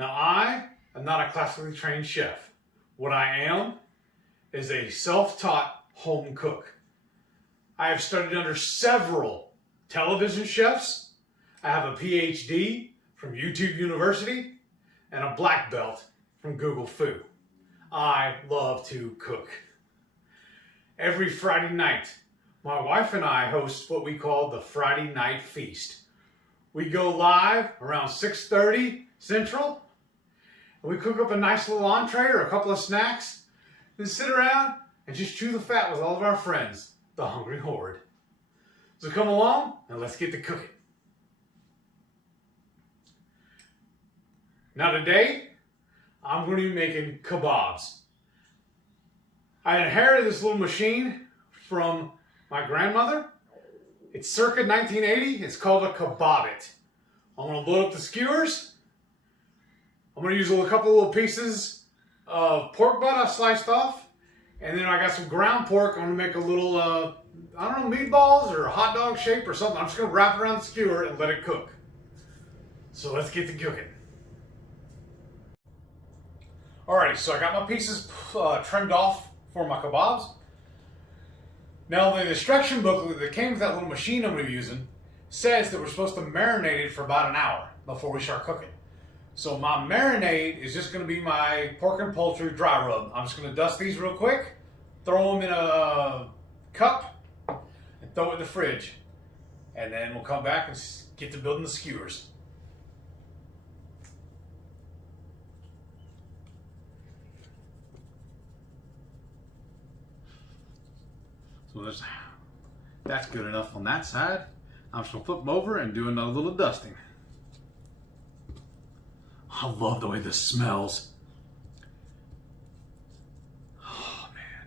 Now, I am not a classically trained chef. What I am is a self-taught home cook. I have studied under several television chefs. I have a PhD from YouTube University and a black belt from Google Fu. I love to cook. Every Friday night, my wife and I host what we call the Friday Night Feast. We go live around 6:30 Central, and we cook up a nice little entree or a couple of snacks, then sit around and just chew the fat with all of our friends, the Hungry Horde. So come along and let's get to cooking. Now today, I'm going to be making kebabs. I inherited this little machine from my grandmother. It's circa 1980. It's called a Kabob-It. I'm going to load up the skewers. I'm going to use a couple of little pieces of pork butt I sliced off. And then I got some ground pork. I'm going to make a little, I don't know, meatballs or a hot dog shape or something. I'm just going to wrap it around the skewer and let it cook. So let's get to cooking. Alrighty, so I got my pieces trimmed off for my kebabs. Now the instruction booklet that came with that little machine I'm going to be using says that we're supposed to marinate it for about an hour before we start cooking. So my marinade is just going to be my pork and poultry dry rub. I'm just going to dust these real quick, throw them in a cup, and throw it in the fridge. And then we'll come back and get to building the skewers. So that's good enough on that side. I'm just going to flip them over and do another little dusting. I love the way this smells. Oh, man.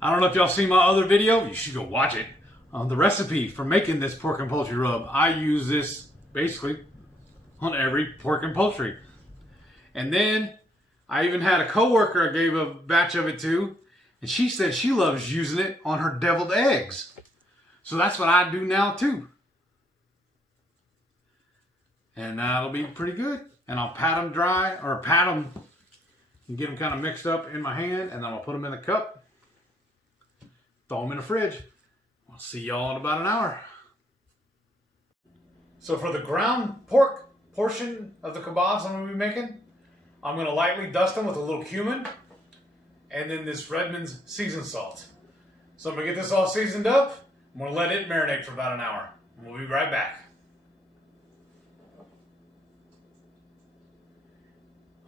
I don't know if y'all seen my other video. You should go watch it. The recipe for making this pork and poultry rub. I use this basically on every pork and poultry. And then I even had a coworker I gave a batch of it to. And she said she loves using it on her deviled eggs. So that's what I do now too. And that'll be pretty good. And I'll pat them dry, or pat them and get them kind of mixed up in my hand. And then I'll put them in a cup. Throw them in the fridge. I'll see y'all in about an hour. So for the ground pork portion of the kebabs I'm going to be making, I'm going to lightly dust them with a little cumin. And then this Redmond's seasoned salt. So I'm going to get this all seasoned up. I'm going to let it marinate for about an hour. And we'll be right back.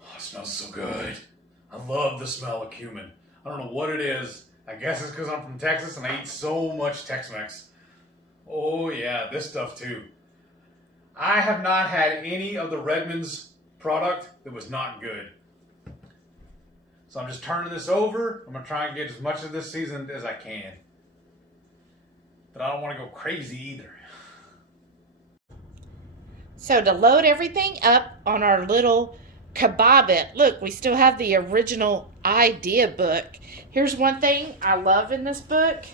Oh, it smells so good. I love the smell of cumin. I don't know what it is. I guess it's because I'm from Texas and I eat so much Tex-Mex. Oh yeah, this stuff too. I have not had any of the Redmond's product that was not good. So I'm just turning this over. I'm going to try and get as much of this seasoned as I can. But I don't want to go crazy either. So to load everything up on our little Kabob-It, look, we still have the original idea book. Here's one thing I love in this book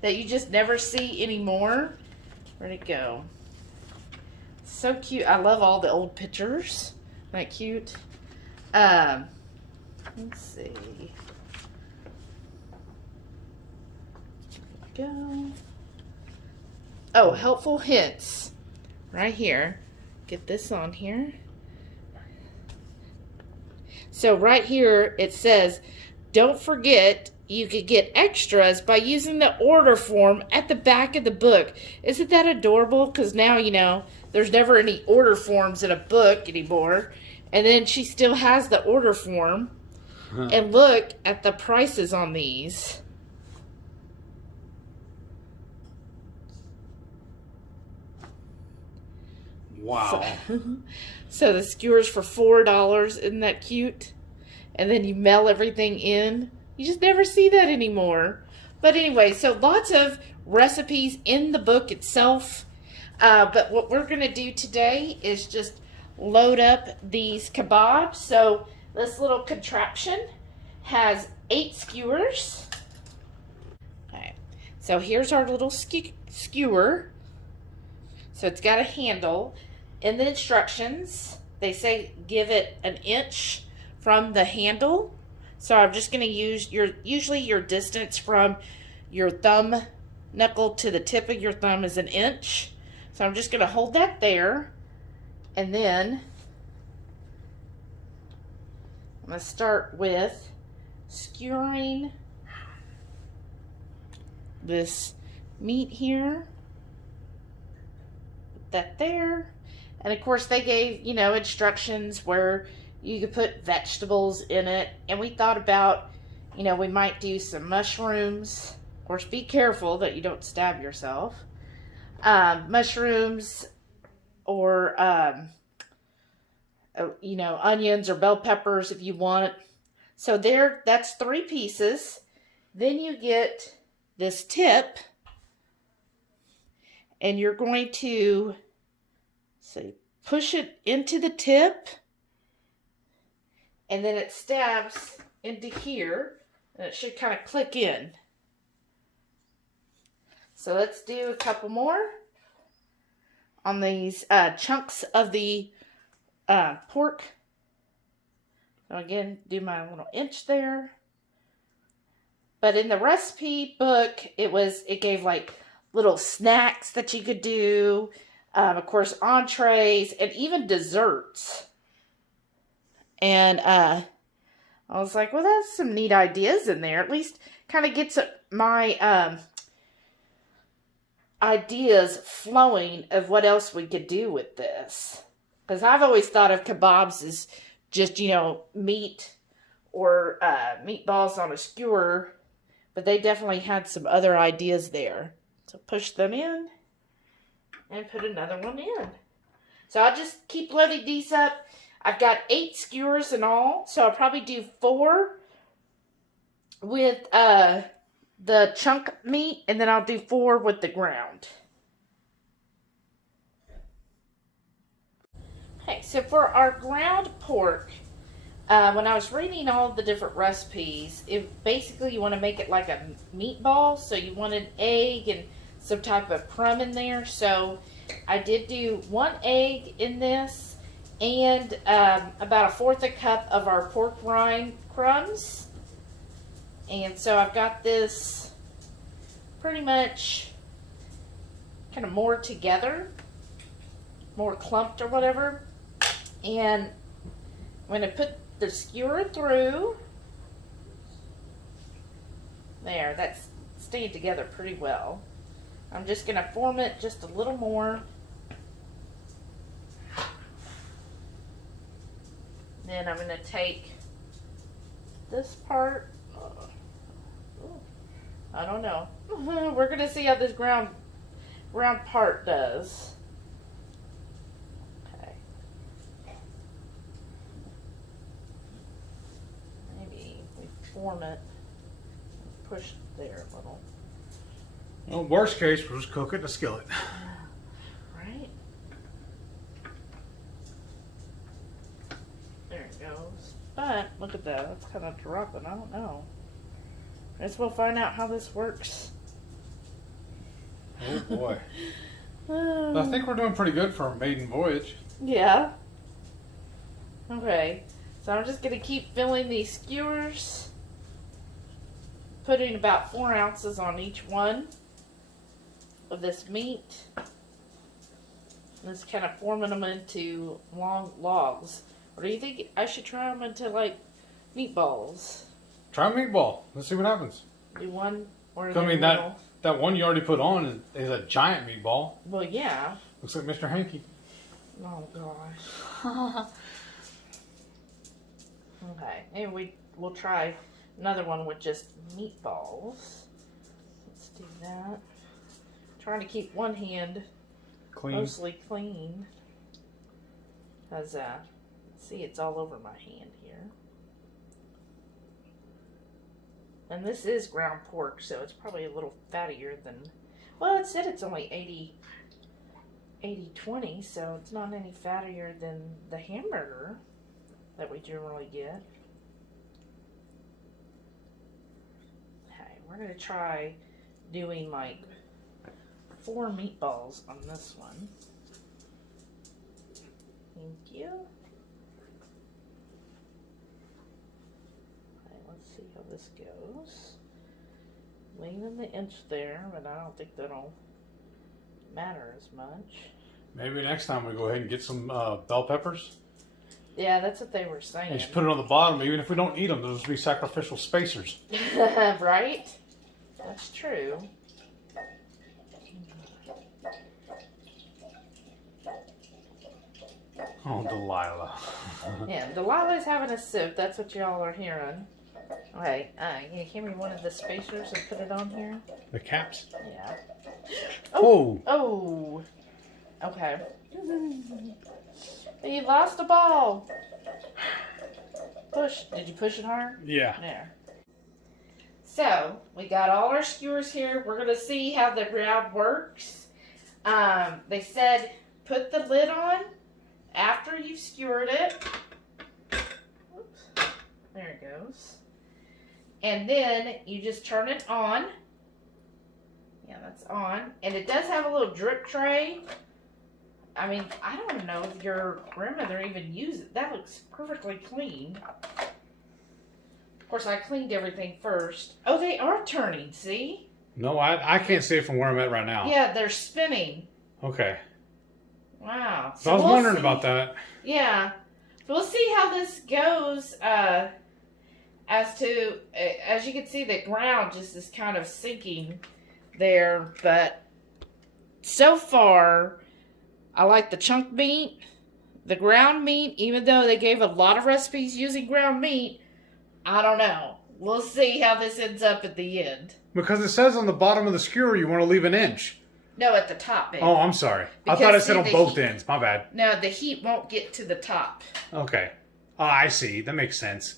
that you just never see anymore. Where'd it go? So cute. I love all the old pictures. Isn't that cute? Let's see. There we go. Oh, helpful hints. Right here. Get this on here. So right here it says, don't forget you could get extras by using the order form at the back of the book. Isn't that adorable? Because now, you know, there's never any order forms in a book anymore. And then she still has the order form. And look at the prices on these. Wow. So the skewers for $4. Isn't that cute? And then you mail everything in. You just never see that anymore. But anyway, so lots of recipes in the book itself. But what we're going to do today is just load up these kebabs. So this little contraption has 8 skewers. Okay, so here's our little skewer. So it's got a handle. In the instructions, they say give it an inch from the handle. So I'm just going to use usually your distance from your thumb knuckle to the tip of your thumb is an inch. So I'm just going to hold that there, and then I'm going to start with skewering this meat here. Put that there. And of course they gave, instructions where you could put vegetables in it. And we thought about, we might do some mushrooms. Of course, be careful that you don't stab yourself. Mushrooms or, onions or bell peppers if you want. So that's 3 pieces. Then you get this tip, and you're going to push it into the tip, and then it stabs into here, and it should kind of click in. So let's do a couple more on these chunks of the pork. So again, do my little inch there. But in the recipe book, it gave like little snacks that you could do. Of course, entrees and even desserts. And I was like, well, that's some neat ideas in there. At least kind of gets my ideas flowing of what else we could do with this. Because I've always thought of kebabs as just, meat or meatballs on a skewer. But they definitely had some other ideas there. So push them in and put another one in. So I'll just keep loading these up. I've got 8 skewers in all. So I'll probably do 4 with the chunk meat. And then I'll do 4 with the ground. Okay, so for our ground pork, when I was reading all the different recipes, basically you want to make it like a meatball. So you want an egg and some type of crumb in there. So I did do 1 egg in this and about 1/4 a cup of our pork rind crumbs. And so I've got this pretty much kind of more together, more clumped or whatever. And I'm going to put the skewer through. There, that's staying together pretty well. I'm just going to form it just a little more. Then I'm going to take this part. I don't know. We're going to see how this ground part does. Form it, push there a little. Well, worst case, we'll just cook it in a skillet. Right? There it goes. But look at that, it's kind of dropping. I don't know. I guess we'll find out how this works. Oh boy. I think we're doing pretty good for a maiden voyage. Yeah. Okay, so I'm just going to keep filling these skewers. Putting about 4 ounces on each one of this meat. And just kind of forming them into long logs. Or do you think I should try them into like meatballs? Try a meatball. Let's see what happens. Do one or I mean, that one you already put on is a giant meatball. Well, yeah. Looks like Mr. Hanky. Oh, gosh. Okay, maybe we'll try another one with just meatballs. Let's do that. Trying to keep one hand clean. Mostly clean. Because, see, it's all over my hand here. And this is ground pork, so it's probably a little fattier than... Well, it said it's only 80-20, so it's not any fattier than the hamburger that we generally get. Okay, we're going to try doing like 4 meatballs on this one. Thank you. See how this goes. Leaning the inch there, but I don't think that'll matter as much. Maybe next time we go ahead and get some bell peppers. Yeah, that's what they were saying. And just put it on the bottom. Even if we don't eat them, those will be sacrificial spacers. Right? That's true. Oh, Delilah. Yeah, Delilah's having a sip. That's what y'all are hearing. Okay, you give me one of the spacers and put it on here? The caps? Yeah. Oh! Oh! Okay. You lost the ball. Push. Did you push it hard? Yeah. There. So, we got all our skewers here. We're going to see how the ground works. They said put the lid on after you've skewered it. Oops. There it goes. And then you just turn it on. Yeah, that's on. And it does have a little drip tray. I mean, I don't know if your grandmother even used it. That looks perfectly clean. Of course, I cleaned everything first. Oh, they are turning, see? No, I can't see it from where I'm at right now. Yeah, they're spinning. Okay. Wow. So I was wondering about that. Yeah. So we'll see how this goes. As you can see, the ground just is kind of sinking there. But so far, I like the chunk meat, the ground meat. Even though they gave a lot of recipes using ground meat, I don't know. We'll see how this ends up at the end. Because it says on the bottom of the skewer you want to leave an inch. No, at the top, baby. Oh, I'm sorry. Because, I thought it said see, on both ends. My bad. No, the heat won't get to the top. Okay. Oh, I see. That makes sense.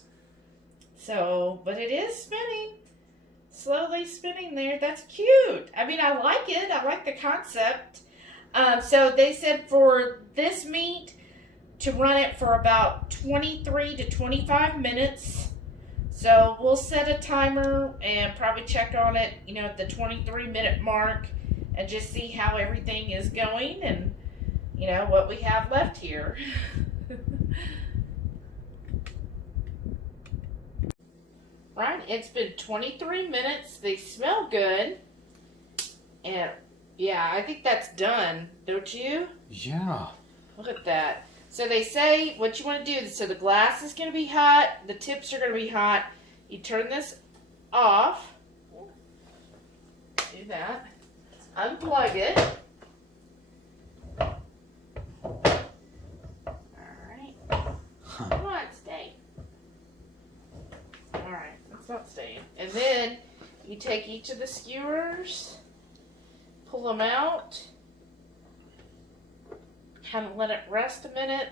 So, but it is spinning. Slowly spinning there. That's cute. I mean, I like it. I like the concept. So they said for this meat to run it for about 23 to 25 minutes. So we'll set a timer and probably check on it, at the 23-minute mark and just see how everything is going and, what we have left here. Right, it's been 23 minutes. They smell good. And, yeah, I think that's done, don't you? Yeah. Look at that. So they say what you want to do, so the glass is going to be hot, the tips are going to be hot. You turn this off. Do that. Unplug it. Alright. Come on, stay. Alright, it's not staying. And then you take each of the skewers, pull them out, kind of let it rest a minute.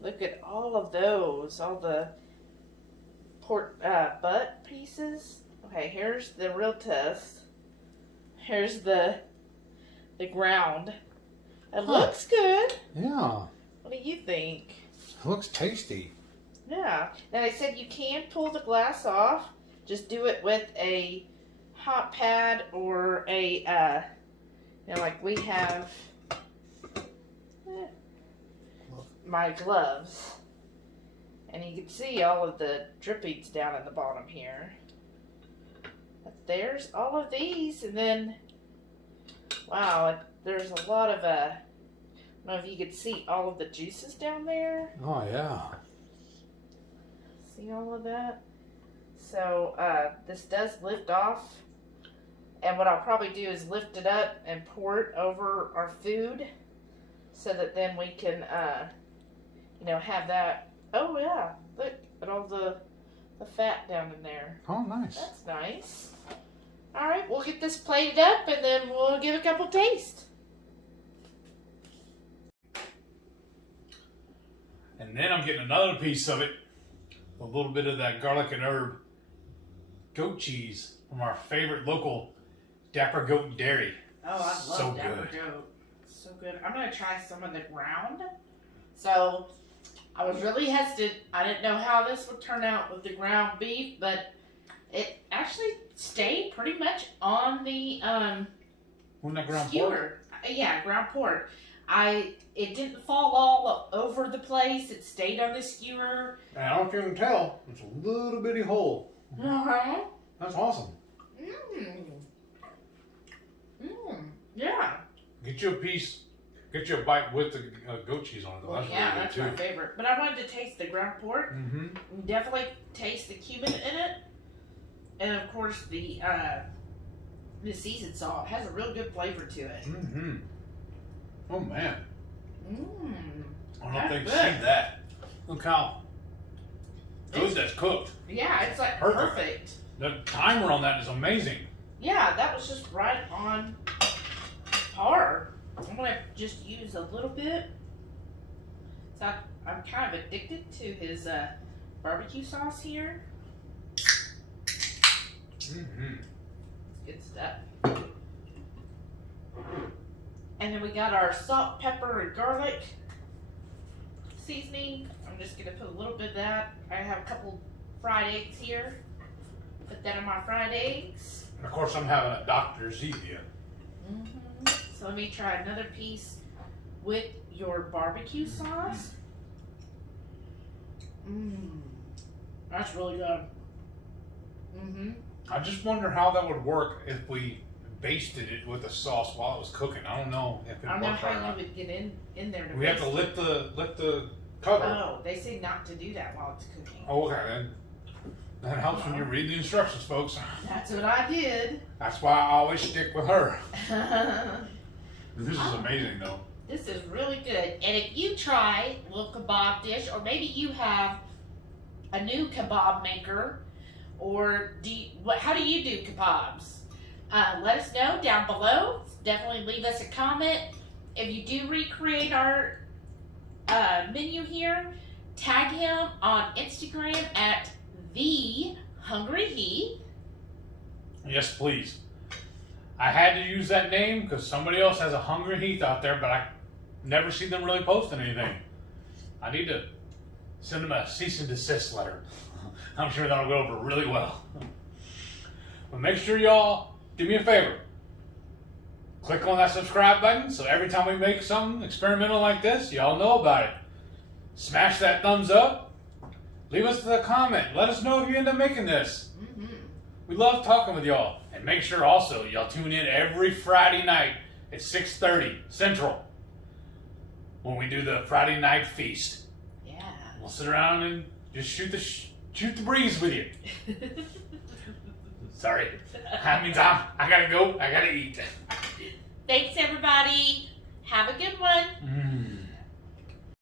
Look at all of those, all the pork butt pieces. Okay, here's the real test. Here's the ground. It looks good. Yeah. What do you think? It looks tasty. Yeah. Now they said you can pull the glass off. Just do it with a hot pad or a, like we have my gloves. And you can see all of the drippings down at the bottom here. But there's all of these, and then, wow, there's a lot of, I don't know if you could see all of the juices down there. Oh, yeah. See all of that? So, this does lift off. And what I'll probably do is lift it up and pour it over our food so that then we can, have that. Oh, yeah. Look at all the fat down in there. Oh, nice. That's nice. All right, we'll get this plated up and then we'll give a couple tastes. And then I'm getting another piece of it. A little bit of that garlic and herb goat cheese from our favorite local Dapper Goat Dairy. Oh, I love So Dapper good. Goat. So good. I'm going to try some of the ground. So, I was really hesitant. I didn't know how this would turn out with the ground beef, but it actually stayed pretty much on the Wasn't that ground skewer. pork? Yeah, ground pork. It didn't fall all over the place. It stayed on the skewer. And I don't know if you can tell, it's a little bitty hole. Uh-huh. That's awesome. Yeah. Get you a piece. Get you a bite with the goat cheese on it. Though. Well, That's yeah, really that's good my too. favorite. But I wanted to taste the ground pork. Mm-hmm. Definitely taste the cumin in it. And of course the seasoned salt has a real good flavor to it. Mm-hmm. Oh man. I don't know if they can That's see good. that. Look how good that's cooked. Yeah, it's like Perfect. perfect. The timer on that is amazing. Yeah, that was just right on par. I'm gonna just use a little bit. So I'm kind of addicted to his barbecue sauce here. Mm-hmm. Good stuff. And then we got our salt, pepper, and garlic seasoning. I'm just gonna put a little bit of that. I have a couple fried eggs here. Put that on my fried eggs. And of course, I'm having a Dr. Zevia. So let me try another piece with your barbecue sauce. That's really good. I just wonder how that would work if we basted it with the sauce while it was cooking. I don't know if it I don't know works or how you not. would get in there. We have to lift the cover. Oh, they say not to do that while it's cooking. Oh, okay, then. That helps when you read the instructions, folks. That's what I did. That's why I always stick with her. This is amazing, though. This is really good. And if you try a little kebab dish, or maybe you have a new kebab maker, or how do you do kebabs? Let us know down below. Definitely leave us a comment. If you do recreate our menu here, tag him on Instagram at @TheHungryHe. Yes, please. I had to use that name because somebody else has a Hungry Heath out there, but I never see them really posting anything. I need to send them a cease and desist letter. I'm sure that'll go over really well. But make sure y'all do me a favor. Click on that subscribe button so every time we make something experimental like this, y'all know about it. Smash that thumbs up. Leave us a comment. Let us know if you end up making this. We love talking with y'all. And make sure also y'all tune in every Friday night at 6:30 Central when we do the Friday night feast. Yeah. We'll sit around and just shoot the breeze with you. Sorry. That means I gotta go. I gotta eat. Thanks, everybody. Have a good one.